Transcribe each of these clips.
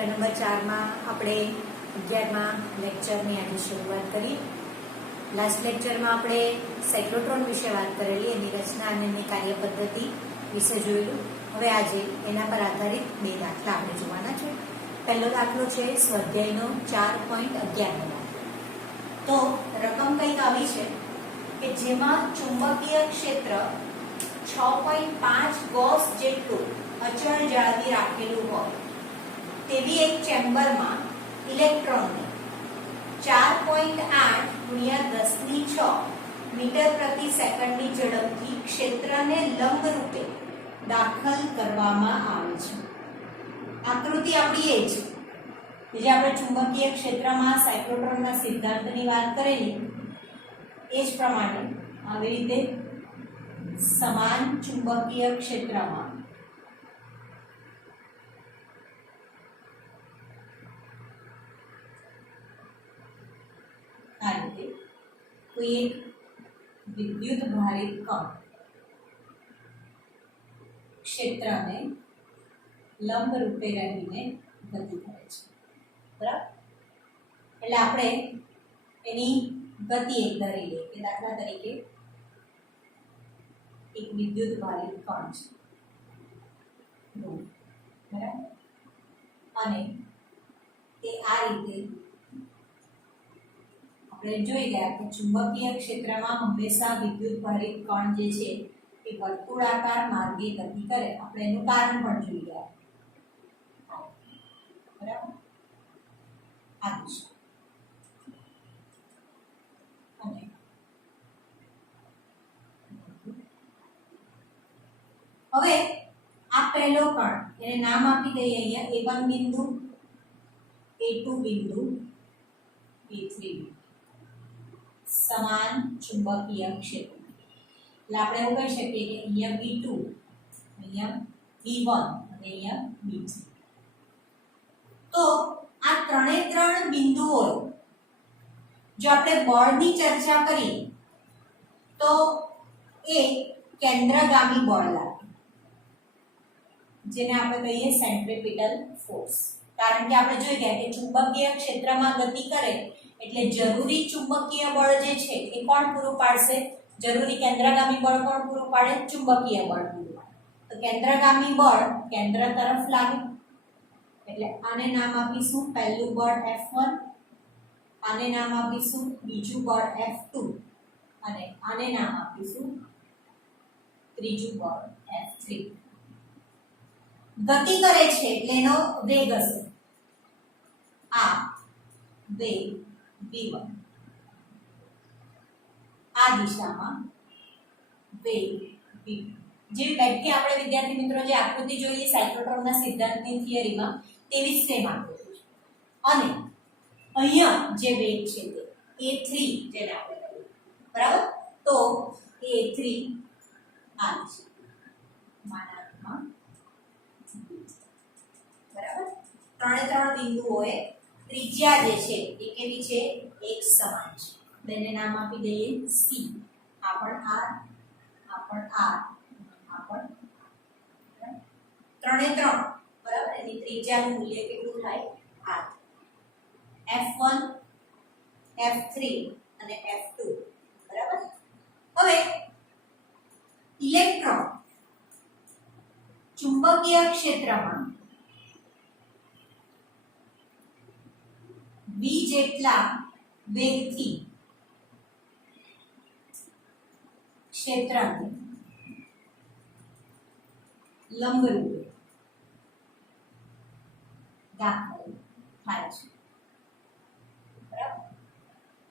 Chapter number 4 માં આપણે 11મા લેક્ચરની આજે શરૂઆત કરી. લાસ્ટ લેક્ચરમાં આપણે સાયક્લોટ્રોન વિશે વાત કરેલી, એની રચના અને એની કાર્યપદ્ધતિ વિશે જોયેલું. હવે આજે એના પર આધારિત બે દાખલા આપણે જોવાના છે. પહેલો દાખલો છે સ્વાધ્યાયનો 4.11 તો રકમ કંઈક આવી છે કે જેમાં ચુંબકીય ક્ષેત્ર 6.5 ગોસ જેટલું અચળ જાળવી રાખેલું હોય તેવી એક ચેમ્બરમાં ઇલેક્ટ્રોનને 4.8 × 10⁶ મીટર પ્રતિ સેકન્ડની ઝડપથી ક્ષેત્રને લંબરૂપે દાખલ કરવામાં આવે છે. આકૃતિ આપણી એ છે જે આપણે ચુંબકીય ક્ષેત્રમાં સાયક્લોટ્રોનના સિદ્ધાંતની વાત કરેલી એ જ પ્રમાણે આવી રીતે સમાન ચુંબકીય ક્ષેત્રમાં આ રીતે કોઈ એક વિદ્યુત ભારિત કણ ક્ષેત્રને લંબ રૂપે રહીને ગતિ કરે છે. બરાબર? એટલે આપણે એની ગતિ એક ધરી લઈએ કે દાખલા તરીકે એક વિદ્યુત ભારિત કણ છે, બરાબર, અને એ આ રીતે આપણે જોઈ ગયા કે ચુંબકીય ક્ષેત્રમાં હંમેશા વિદ્યુત ભારિત કણ જે છે એ વર્તુળાકાર માર્ગે ગતિ કરે. આપણે એનું કારણ પણ જોઈ ગયા. બરાબર? આ દિશા અને હવે આ પહેલો કણ એને નામ આપી દઈએ અહીંયા A1 બિંદુ, A2 બિંદુ, A3 બિંદુ. સમાન ચુંબકીય ક્ષેત્ર. એટલે આપણે એવું કહી શકીએ કે અહીંયા V2, અહીંયા V1 અને અહીંયા V3. તો આ ત્રણ બિંદુઓ જો આપણે બળની ચર્ચા કરીએ તો એ કેન્દ્રગામી બળ લાગે, જેને આપણે કહીએ સેન્ટ્રીપિટલ ફોર્સ. કારણ કે આપણે જોઈ ગયા કે ચુંબકીય ક્ષેત્રમાં ગતિ કરે એટલે જરૂરી ચુંબકીય બળ જે છે એ કોણ પૂરું પાડશે? જરૂરી કેન્દ્રગામી બળ કોણ પૂરું પાડે? ચુંબકીય બળ પૂરું પાડે. તો કેન્દ્રગામી બળ કેન્દ્ર તરફ લાગે એટલે આને નામ આપીશું પહેલું બળ F1, આને નામ આપીશું બીજું બળ F2 અને આને નામ આપીશું ત્રીજું બળ F3. ગતિ કરે છે એટલે એનો વેગ હશે આ વેગ v1, આ દિશામાં વેગ v2. જેવી વ્યાખ્યા આપણે વિદ્યાર્થી મિત્રો જે આકૃતિ જોઈએ સાયક્લોટ્રોનના સિદ્ધાંતની થિયરીમાં તેવી જ સેમ આકૃતિ છે. અને અહીંયા જે વેગ છે તે a3 જેને આપણે કહીએ, બરાબર? તો a3 આ છે માનાંકમાં, બરાબર? ત્રણ બિંદુઓએ ત્રિજ્યા જે છે એ કેવી છે? એક સમાન છે. બેને નામ આપી દઈએ C. આ પણ R, આ પણ R, આ પણ ત્રણ, બરાબર? એની ત્રિજ્યાનું મૂલ્ય કેટલું થાય? R. F1, F3 અને F2, બરાબર? હવે ઇલેક્ટ્રોન ચુંબકીય ક્ષેત્રમાં v જેટલા વેગથી ક્ષેત્રને લંબરૂપે દાખલ થાય છે. બરાબર?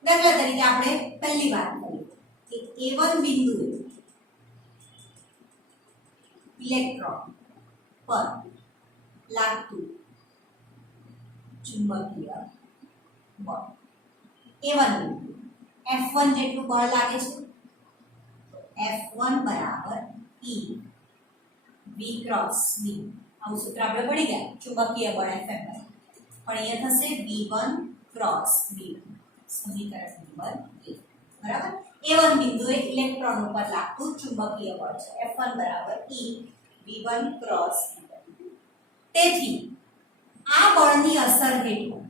દાખલા તરીકે આપણે પહેલી વાત કરીએ કે A1 બિંદુએ ઇલેક્ટ્રોન પર લાગતું ચુંબકીય બળ A1 બિંદુ F1 જેટલું બળ લાગે છે. F1 બરાબર E V ક્રોસ V. આવું સૂત્ર આપણે ભણી ગયા ચુંબકીય બળ Fm. પણ અહીંયા થશે V1 ક્રોસ V1, સમીકરણ નંબર 1. બરાબર? A1 બિંદુએ ઇલેક્ટ્રોન ઉપર લાગતું ચુંબકીય બળ છે F1 બરાબર E V1 ક્રોસ V1. તેથી આ બળની અસર હેઠળ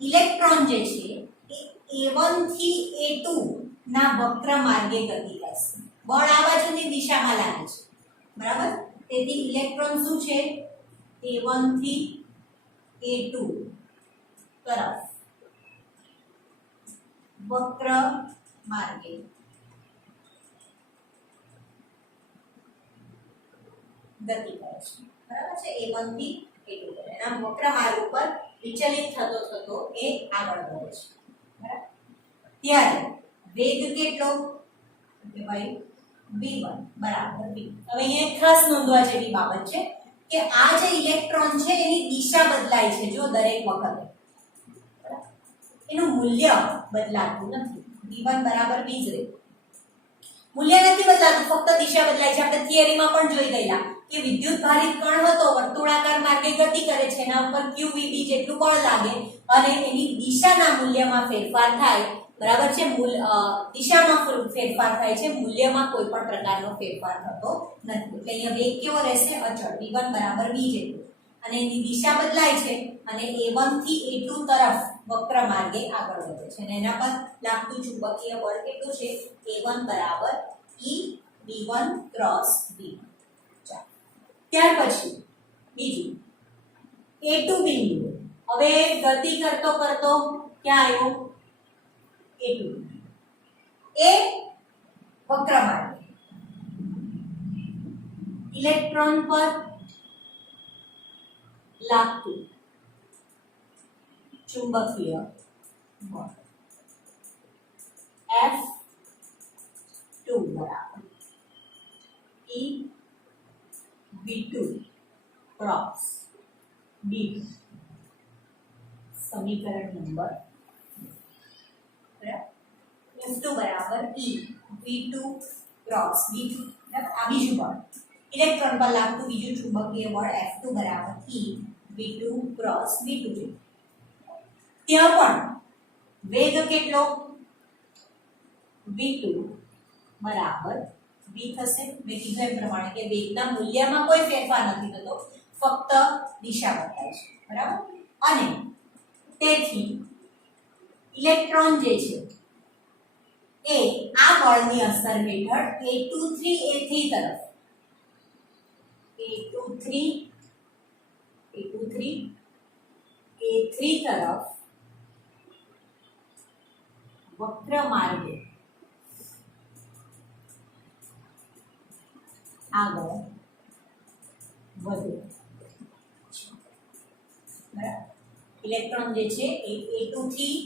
ઇલેક્ટ્રોન જે છે એ A1 થી A2 ના વક્ર માર્ગે ગતિ કરશે. બળ આ બાજુની દિશામાં લાગે છે, બરાબર? તેથી ઇલેક્ટ્રોન શું છે? A1 થી A2 તરફ વક્ર માર્ગે ગતિ કરે છે, બરાબર છે? A1 થી A2 એના વક્ર માર્ગ ઉપર વિચલિત થતો થતો એ આગળ વધે છે, બરાબર? ત્યારે વેગ કેટલો? કે ભાઈ v1 બરાબર v. હવે અહીંયા એક ખાસ નોંધવા જેવી બાબત છે કે આ જે ઇલેક્ટ્રોન છે એની દિશા બદલાય છે જો દરેક વખતે, એનું મૂલ્ય બદલાતું નથી. v1 બરાબર v જ રહે, મૂલ્ય નથી બદલાતું, ફક્ત દિશા બદલાય છે. આપણે થિયરીમાં પણ જોઈ ગયેલા કે વિદ્યુત ભારિત કણ હતો, વર્તુળાકાર માર્ગે ગતિ કરે છે, એના ઉપર qvb જેટલું બળ લાગે અને એની દિશાના મૂલ્યમાં ફેરફાર થાય, બરાબર છે? દિશામાં ફેરફાર થાય છે, મૂલ્યમાં કોઈ પણ પ્રકારનો ફેરફાર થતો નથી. એટલે અહીંયા વેગ કેવો રહેશે? અચળ, v1 બરાબર v જેટલું. અને એની દિશા બદલાય છે અને A1 થી A2 તરફ વક્ર માર્ગે આગળ વધે છે અને એના પર લાગતું ચુંબકીય બળ કેટલું છે? A1 બરાબર E v1 ક્રોસ v1. ત્યાર પછી બીજું A2 બિંદુ, હવે ગતિ કરતો કરતો ક્યાં આવ્યો? A2 એ વક્ર માર્ગે ઇલેક્ટ્રોન પર લાગતું ચુંબકીય બળ F2 બરાબર E v2 ક્રોસ v2. સમીકરણ નંબર F2 બરાબર E v2 ક્રોસ v2, બરાબર? આ બીજું બળ, ઇલેક્ટ્રોન પર લાગતું બીજું ચુંબકીય બળ F2 બરાબર E v2 ક્રોસ v2 છે. ત્યાં પણ વેગ કેટલો? v2 બરાબર v થશે. મેં કીધું એમ પ્રમાણે કે વેગના મૂલ્યમાં કોઈ ફેરફાર નથી થતો, ફક્ત દિશા બદલાય છે, બરાબર? અને તેથી ઇલેક્ટ્રોન જે છે એ આ બળની અસર હેઠળ A2 થી A3 તરફ A3 તરફ વક્ર માર્ગે આગળ વધે, બરાબર? ઇલેક્ટ્રોન જે છે એ A2 થી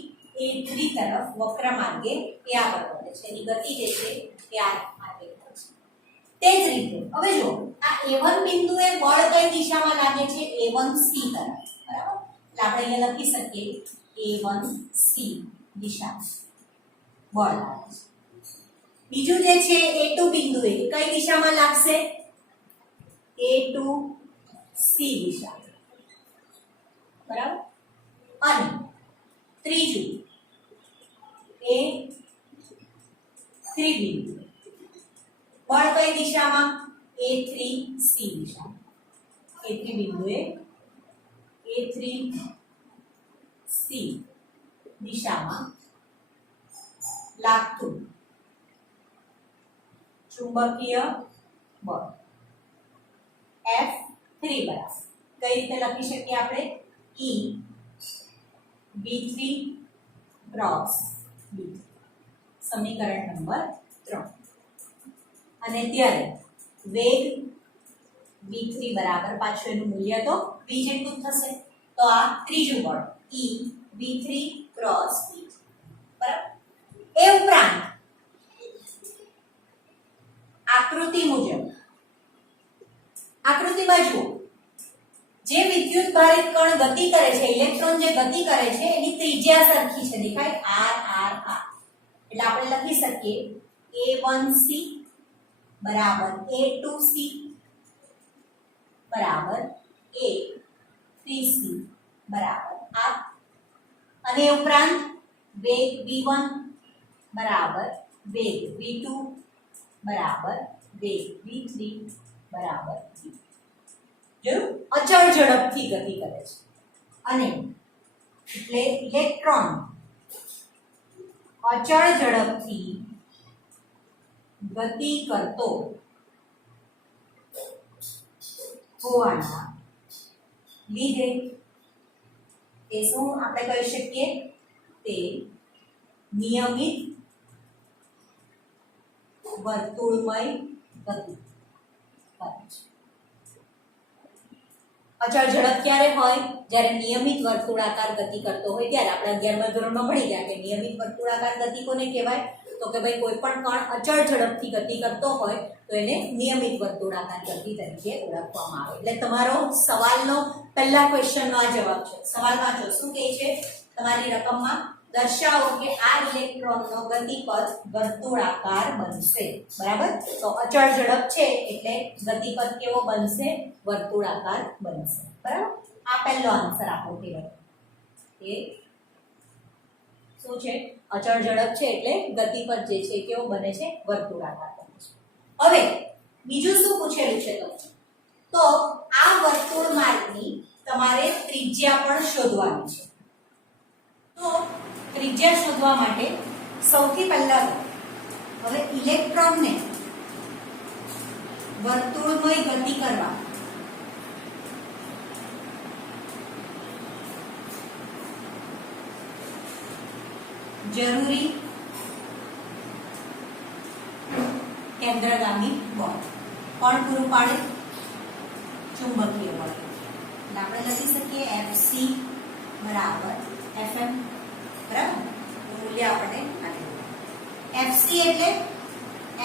A3 તરફ વક્ર માર્ગે એ આગળ વધે છે, એની ગતિ જે છે એ આ માર્ગે થાય છે. તે જ રીતે હવે જો આ A1 બિંદુએ બળ કઈ દિશામાં લાગે છે? A1C તરફ, બરાબર? એટલે આપણે અહીંયા લખી શકીએ A1C દિશા બળ લાગે છે. બીજું જે છે A2 બિંદુએ કઈ દિશામાં લાગશે? A2C દિશા, બરાબર? અને ત્રીજું A3 બિંદુ બળ કઈ દિશામાં? A3C દિશા. A3 બિંદુએ A3C દિશામાં લાગતું ચુંબકીય બળ F3 બરાબર કઈ રીતે લખી શકીએ આપણે? E v3 cross v3. સમીકરણ નંબર 3. અને ત્યારે વેગ v3 બરાબર પાછું એનું મૂલ્ય તો v જેટલું થશે, તો આ ત્રીજું બળ E v3 ક્રોસ v3, બરાબર? એ ઉપરાંત આકૃતિ મુજબ આકૃતિમાં જુઓ, જે વિદ્યુત ભારિત કણ ગતિ કરે છે, ઇલેક્ટ્રોન જે ગતિ કરે છે એની ત્રિજ્યા સરખી છે, દેખાય? r r r. એટલે આપણે લખી શકીએ A1C બરાબર A2C બરાબર A3C બરાબર r. અને ઉપરાંત વેગ v1 બરાબર વેગ v2 બરાબર વેગ v3 બરાબર v. જોયું, અચળ ઝડપથી ગતિ કરે છે. અને એટલે ઇલેક્ટ્રોન અચળ ઝડપથી ગતિ કરતો હોવાના લીધે તે શું આપણે કહી શકીએ, તે નિયમિત વર્તુળમય ગતિ કરે છે. અચળ ઝડપ ક્યારે હોય, જ્યારે નિયમિત વર્તુળાકાર ગતિ કરતો હોય ત્યારે. આપણે 11મા ધોરણમાં ભણી ગયા કે નિયમિત વર્તુળાકાર ગતિ કોને કહેવાય, તો કે ભાઈ કોઈ પણ કણ અચળ ઝડપથી ગતિ કરતો હોય તો એને નિયમિત વર્તુળાકાર ગતિ તરીકે ઓળખવામાં આવે. એટલે તમારો સવાલનો પહેલા ક્વેશ્ચનનો આ જવાબ છે. સવાલ વાંચો, શું કહે છે તમારી રકમમાં, દર્શાવો કે આ ઇલેક્ટ્રોનનો ગતિપથ વર્તુળાકાર બનશે. બરાબર, તો અચળ ઝડપ છે એટલે ગતિપથ કેવો બનશે, વર્તુળાકાર બનશે. બરાબર, આ પહેલો આન્સર આપણો કહેવાય કે શું છે, અચળ ઝડપ છે એટલે ગતિપથ જે છે કેવો બને છે, વર્તુળાકાર બને છે. હવે બીજું શું પૂછેલું છે તો આ વર્તુળ માર્ગની તમારે ત્રિજ્યા પણ શોધવાની છે. તો ત્રિજ્યા શોધવા માટે સૌથી પહેલા હવે ઇલેક્ટ્રોનને વર્તુળમય ગતિ કરવા જરૂરી કેન્દ્રગામી બળ કોણ પૂરું પાડે, ચુંબકીય બળ. એટલે આપણે લખી શકીએ Fc બરાબર Fm. બરાબર, મૂલ્ય આપણે આપી. Fc એટલે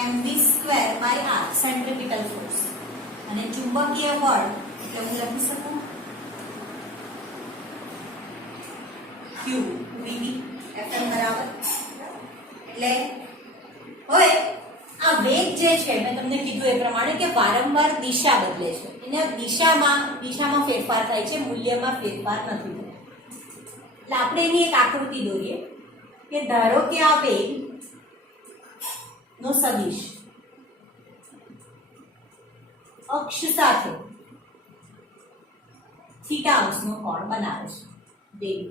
mv²/r સેન્ટ્રીપિટલ ફોર્સ, અને ચુંબકીય બળ એટલે હું લખી શકું q vv. Fm બરાબર. એટલે હવે આ વેગ જે છે મેં તમને કીધું એ પ્રમાણે કે વારંવાર દિશા બદલે છે. એને દિશામાં ફેરફાર થાય છે, મૂલ્યમાં ફેરફાર નથી થતો. એટલે આપણે એની એક આકૃતિ દોરીએ કે ધારો કે આ વેગ નો સદિશ અક્ષ સાથે થીટા અંશનો કોણ બનાવે છે. વેગ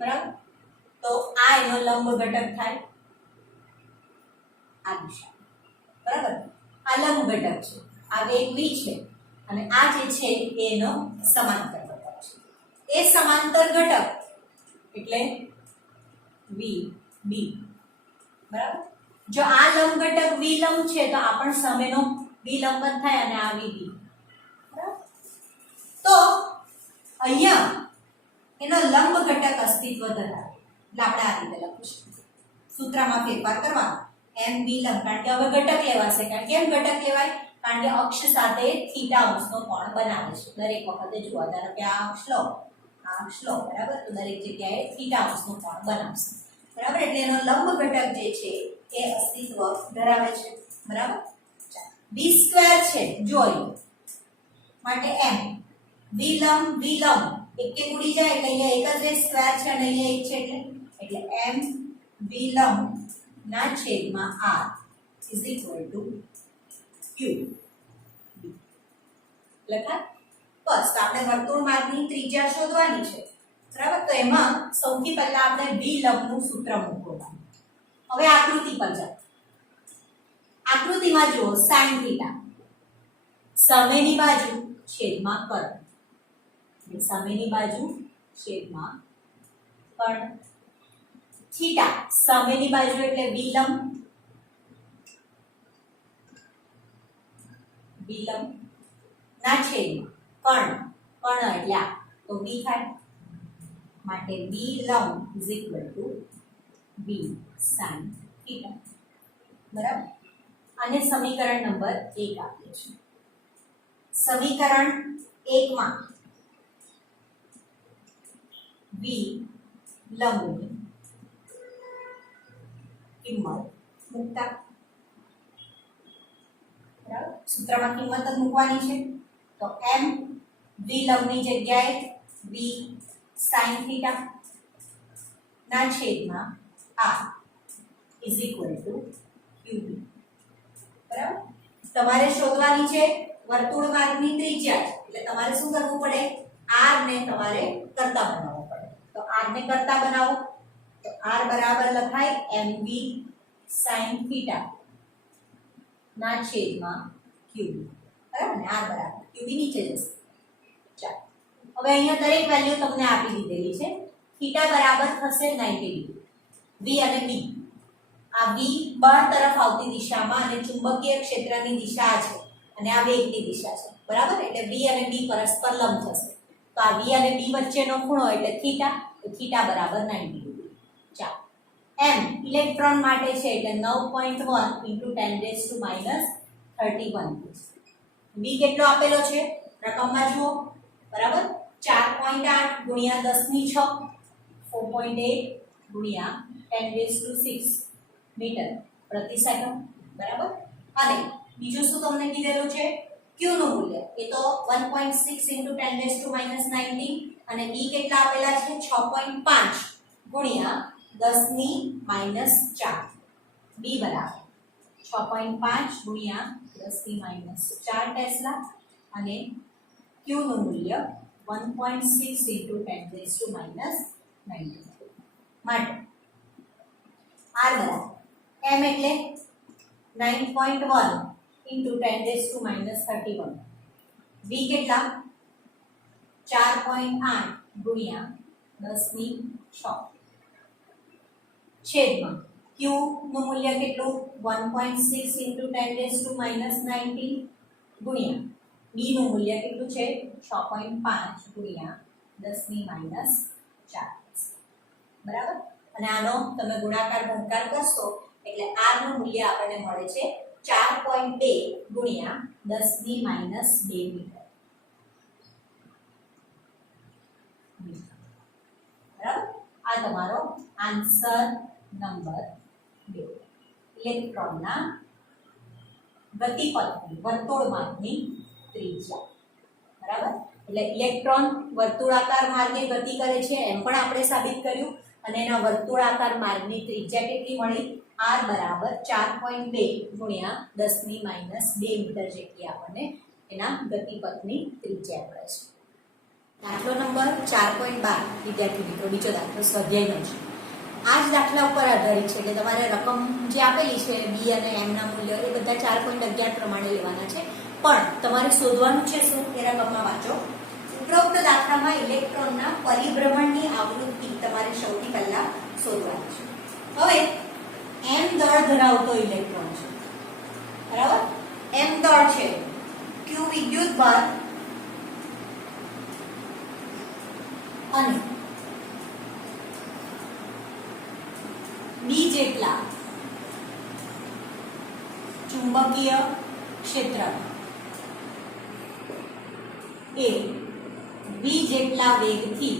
બરાબર, તો આ એનો લંબ ઘટક થાય, આ દિશા. બરાબર, આ લંબ ઘટક છે, આ વેગ v છે, અને આ જે છે એનો સમાંતર ઘટક છે. એ સમાંતર ઘટક એટલે vb. બરાબર, જો આ લંબ ઘટક વિલંબ છે તો આ પણ સામેનો વિલંબ જ થાય, અને આ vb. બરાબર, તો અહીંયા એનો લંબ ઘટક અસ્તિત્વ ધરાવે. એટલે આપણે આ રીતે લખીશું, સૂત્રમાં ફેરફાર કરવાનો, m વિલંબ, કારણ કે હવે ઘટક લેવાશે. કારણ કે એમ ઘટક લેવાય કારણ કે અક્ષ સાથે થીટા અંશનો કોણ બનાવે છે. દરેક વખતે જુઓ, ધારો કે આ અક્ષ લો, આ અક્ષ લો. બરાબર, તો દરેક જગ્યાએ થીટા અંશનો કોણ બનાવશે. બરાબર, એટલે એનો લંબ ઘટક જે છે એ અસ્તિત્વ ધરાવે છે. બરાબર, v² છે જોઈ માટે m વિલંબ વિલંબ એક ઉડી જાય એટલે અહીંયા એક જ સ્ક્વેર છે અને અહીંયા એક છે, એટલે m વિલંબ ના છેદમાં r q. લખાય. બસ, તો આપણે વર્તુળ માર્ગની ત્રિજ્યા શોધવાની છે. બરાબર, તો એમાં સૌથી પહેલા આપણે વિલંબનું સૂત્ર મૂકવાનું. હવે આકૃતિ પર જાઓ. આકૃતિમાં જુઓ sin થીટા સામેની બાજુ છેદમાં કર્ણ, સામેની બાજુ છેદમાં કર્ણ. થીટા સામેની બાજુ એટલે વિલંબ, વિલંબ ના છેદમાં કર્ણ, કર્ણ એટલે આ તો v થાય. માટે વિલંબ v sin થીટા. બરાબર, આને સમીકરણ નંબર 1 આપીએ છીએ. સમીકરણ 1 માં વિલંબની કિંમત મૂકતા, બરાબર, સૂત્રમાં કિંમત જ મૂકવાની છે. તો m વિલંબની જગ્યાએ v sin થીટા ના છેદમાં r is equal to qb. બરાબર. તમારે શોધવાની છે વર્તુળ માર્ગની ત્રિજ્યા, એટલે તમારે શું કરવું પડે, r ને તમારે કરતા બનાવવો પડે. તો r ને કરતા બનાવો તો r બરાબર લખાય mv sin θ ના છેદમાં qb. બરાબર ને, r બરાબર qb નીચે જશે. ચાલો હવે અહીંયા દરેક વેલ્યુ તમને આપી દીધેલી છે. θ બરાબર થશે 90 ડિગ્રી. v અને b, આ v બળ તરફ આવતી દિશામાં અને ચુંબકીય ક્ષેત્રની દિશા છે અને આ વેગની દિશા છે. બરાબર, એટલે v અને b પરસ્પર લંબ થશે. તો આ v અને b વચ્ચેનો ખૂણો એટલે θ, તો θ બરાબર 90 ડિગ્રી. ચાલો m ઇલેક્ટ્રોન માટે છે એટલે 9.1 × 10⁻³ v કેટલો આપેલો છે રકમમાં જુઓ. બરાબર, 4.8 × 10⁶ 4.8 × 10⁶ મીટર પ્રતિ સેકન્ડ. બરાબર, અને બીજું શું તમને કીધેલું છે, q નું મૂલ્ય એ તો 1.6 × 10⁻19 અને b કેટલા આપેલા છે 6.5 × 10⁻⁴. b બરાબર 6.5 × 10⁻⁴ ટેસ્લા અને q નું મૂલ્ય 1.6 × 10⁻⁹. માટે r બરાબર m એટલે 9.1 × 10⁻31, v કેટલા 4.8 × 10⁶ છેદમાં q નું મૂલ્ય કેટલું 1.6 × 10⁻⁹ ગુણ્યા b નું મૂલ્ય કેટલું છે 6.5 × 10⁻⁴. બરાબર, અને આનો તમે ગુણાકાર ગુણકાર કરશો એટલે r નું મૂલ્ય આપણને મળે છે 4.2 × 10⁻² મીટર. બરાબર, આ તમારો આન્સર નંબર 2. ઇલેક્ટ્રોનના ગતિપથની વર્તુળમાર્ગની ત્રિજ્યા. બરાબર, એટલે ઇલેક્ટ્રોન વર્તુળાકાર માર્ગે ગતિ કરે છે એમ પણ આપણે સાબિત કર્યું, અને એના વર્તુળાકાર માર્ગની ત્રિજ્યા કેટલી મળી, r બરાબર 4.2 × 10⁻² મીટર જેટલી આપણને એના ગતિપથની ત્રિજ્યા મળે છે. દાખલો નંબર 4.12 વિદ્યાર્થી મિત્રો, બીજો દાખલો સ્વાધ્યાયનો છે. આ જ દાખલા ઉપર આધારિત છે, એટલે તમારે રકમ જે આપેલી છે b અને m ના મૂલ્ય એ બધા 4.11 પ્રમાણે લેવાના છે, પણ તમારે શોધવાનું છે શું એ રકમમાં વાંચો. ઉપરોક્ત દાખલામાં ઇલેક્ટ્રોનના પરિભ્રમણની આવૃત્તિ તમારે સૌથી પહેલા શોધવાની છે. હવે m દળ ધરાવતો ઇલેક્ટ્રોન છે. બરાબર, m દળ છે, q વિદ્યુતભાર અને b જેટલા ચુંબકીય ક્ષેત્ર એ v જેટલા વેગથી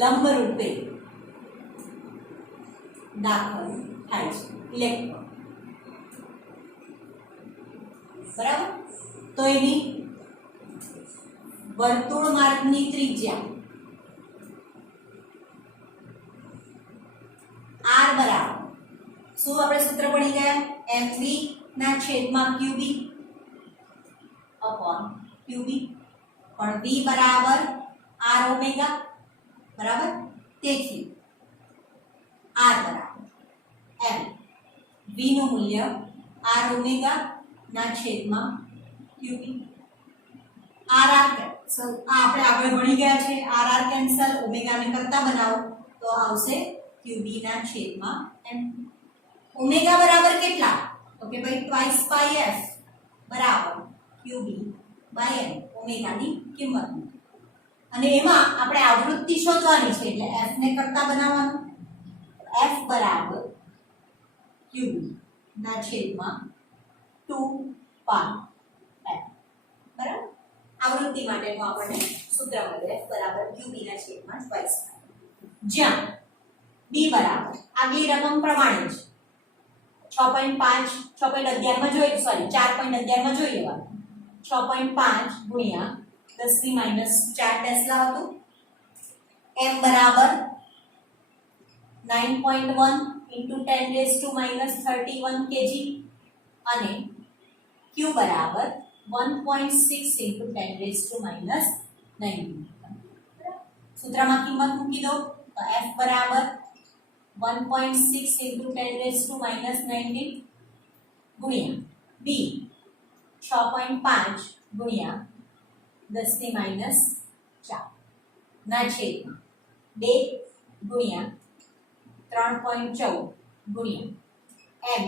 લંબ રૂપે દાખલ થાય છે ઇલેક્ટ્રોન. બરાબર, તો એની વર્તુળ માર્ગની ત્રિજ્યા r બરાબર શું આપણે સૂત્ર પડી ગયા, mv ના છેદમાં qb upon qb, પણ v બરાબર r ઓમેગા. બરાબર, તેથી r બરાબર m, v નું મૂલ્ય r ઓમેગા ના છેદમાં qb. r આપણે આગળ ભણી ગયા છે, r કેન્સલ, ઓમેગા ને કરતા બનાવો તો આવશે qb ના છેદમાં m. ઓમેગા બરાબર કેટલા, તો કે ભાઈ ટ્વાઇસ પાઈ f બરાબર qb બાય m, ઓમેગાની કિંમત. અને એમાં આપણે આવૃત્તિ શોધવાની છે એટલે f ને કરતા બનાવવાનું. f બરાબર qb ના છેદમાં 2 પાઈ f. બરાબર, આવૃત્તિ માટેનું આપણને સૂત્ર મળે f બરાબર qb ના છેદમાં ટ્વાઇસ પાઈ, જ્યાં b બરાબર આગલી રકમ પ્રમાણે છે 6.5 6.11 માં જોઈ, સોરી 4.11 માં જોઈ લેવાનું. 6.5 × 10⁻⁴ ટેસ્લા હતું, m બરાબર 9.1 into 10 raised to minus 31 kg અને q બરાબર 1.6 into 10 raised to minus 19. સૂત્રમાં કિંમત મૂકી દો તો f બરાબર 1.6 into 10 raised to minus 19 ગુણ્યા b 6.5 ગુણ્યા 10 ની minus 4 ના છેદમાં 2 ગુણ્યા 3.14 ગુણ્યા m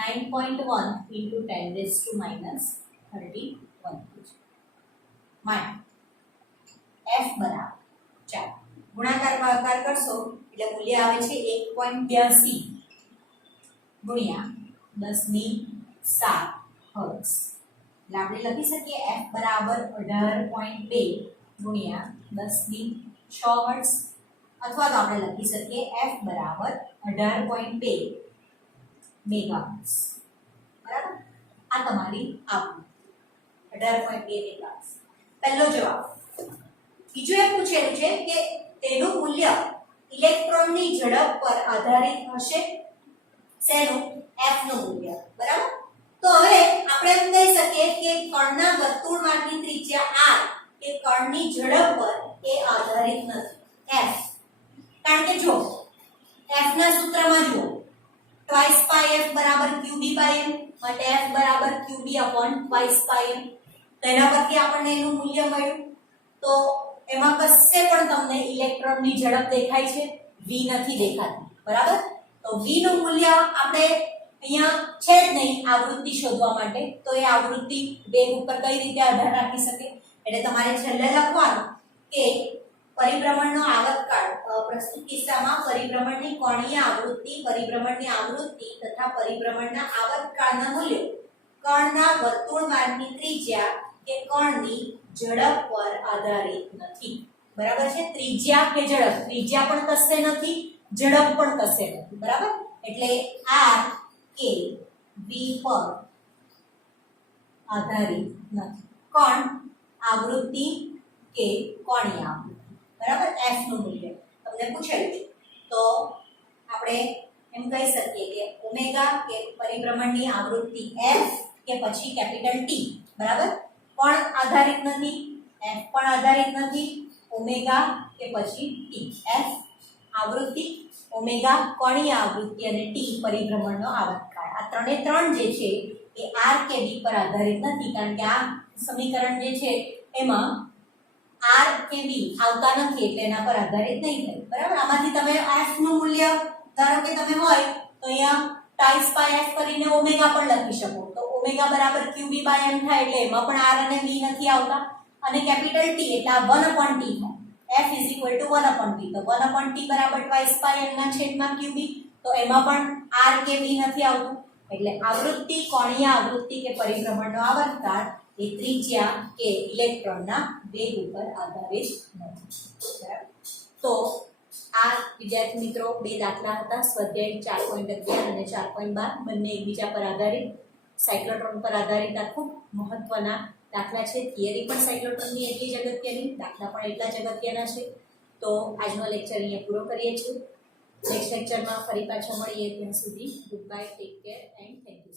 9.1 into 10 raised to minus 31 માટે f બરાબર 4 ગુણાકાર ભાગાકાર કરશો એટલે મૂલ્ય આવે છે 1.82 ગુણ્યા 10 ની 7 હર્ટ્ઝ. એટલે આપણે લખી શકીએ f બરાબર 18.2 ગુણ્યા 10 ની 6 હર્ટ્ઝ અથવા તો આપણે લખી શકીએ f બરાબર 18.2 મેગાહર્ટ્ઝ. બરાબર, આ તમારી આકૃતિ 18.2 મેગાહર્ટ્ઝ પહેલો જવાબ. બીજું એ પૂછેલું છે કે તેનું મૂલ્ય ઇલેક્ટ્રોનની ઝડપ પર આધારિત હશે. શેનું? f નું મૂલ્ય. બરાબર, તો હવે આપણે એમ કહી શકીએ કે કણના વર્તુળમાર્ગની ત્રિજ્યા r એ કણની ઝડપ પર એ આધારિત નથી. f કારણ કે જો f ના સૂત્રમાં જુઓ twice pi f બરાબર qb by m માટે f બરાબર qb upon twice pi m. તેના પરથી આપણને એનું મૂલ્ય મળ્યું. તો એમાં કશે પણ તમને ઇલેક્ટ્રોનની ઝડપ દેખાય છે? v નથી દેખાતી. બરાબર, તો v નું મૂલ્ય આપણે અહીંયા છે જ નહીં આવૃત્તિ શોધવા માટે. તો એ આવૃત્તિ વેગ ઉપર કઈ રીતે આધાર રાખી શકે? એટલે તમારે છેલ્લે લખવાનું કે પરિભ્રમણનો આવર્તકાળ પ્રસ્તુત કિસ્સામાં પરિભ્રમણની કોણીય આવૃત્તિ, પરિભ્રમણની આવૃત્તિ તથા પરિભ્રમણના આવર્તકાળના મૂલ્યો કણના વર્તુળમાર્ગની ત્રિજ્યા કે કણની ઝડપ પર આધારિત નથી. બરાબર છે, ત્રિજ્યા કે ઝડપ, ત્રિજ્યા પણ કશે નથી, ઝડપ પણ કશે નથી. બરાબર, એટલે r કે v પર આધારિત નથી. કણ, આવૃત્તિ કે કોણીય આવૃત્તિ. બરાબર, f નું મૂલ્ય તમને પૂછેલું છે તો આપણે એમ કહી શકીએ કે ઓમેગા કે પરિભ્રમણની આવૃત્તિ f કે પછી કેપિટલ T. બરાબર, પણ આધારિત નથી, f પણ આધારિત નથી, ઓમેગા કે પછી t. f આવૃત્તિ, ઓમેગા કોણીય આવૃત્તિ અને t પરિભ્રમણનો આવર્તકાળ. આ ત્રણે ત્રણ જે છે એ r કે v પર આધારિત નથી કારણ કે આ સમીકરણ જે છે એમાં r કે v આવતા નથી એટલે એના પર આધારિત નહીં થાય. બરાબર, આમાંથી તમે f નું મૂલ્ય ધારો કે તમે હોય તો અહીંયા twice pi f કરીને ઓમેગા પણ લખી શકો. તો ઓમેગા બરાબર qb by m થાય એટલે એમાં પણ r અને v નથી આવતા. અને કેપિટલ T એટલે આ 1 upon t થાય. f is equal to 1 upon t. તો 1 upon t બરાબર twice pi m ના છેદમાં qb. તો એમાં પણ r કે v નથી આવતું. એટલે આવૃત્તિ, કોણીય આવૃત્તિ કે પરિભ્રમણનો આવર્તકાળ એ ત્રિજ્યા કે ઇલેક્ટ્રોનના વેગ ઉપર આધારિત નથી. બરાબર, તો આ વિદ્યાર્થી મિત્રો બે દાખલા હતા, સ્વાધ્યાય 4.11 અને 4.12. બંને એકબીજા પર આધારિત, સાયક્લોટ્રોન પર આધારિત આ ખૂબ મહત્વના દાખલા છે. થિયરી પણ સાયક્લોટ્રોનની એટલી જ અગત્યની, દાખલા પણ એટલા જ અગત્યના છે. તો આજનો લેક્ચર અહીંયા પૂરો કરીએ છીએ. નેક્સ્ટ લેક્ચરમાં ફરી પાછા મળીએ. ત્યાં સુધી good bye, take care and thank you.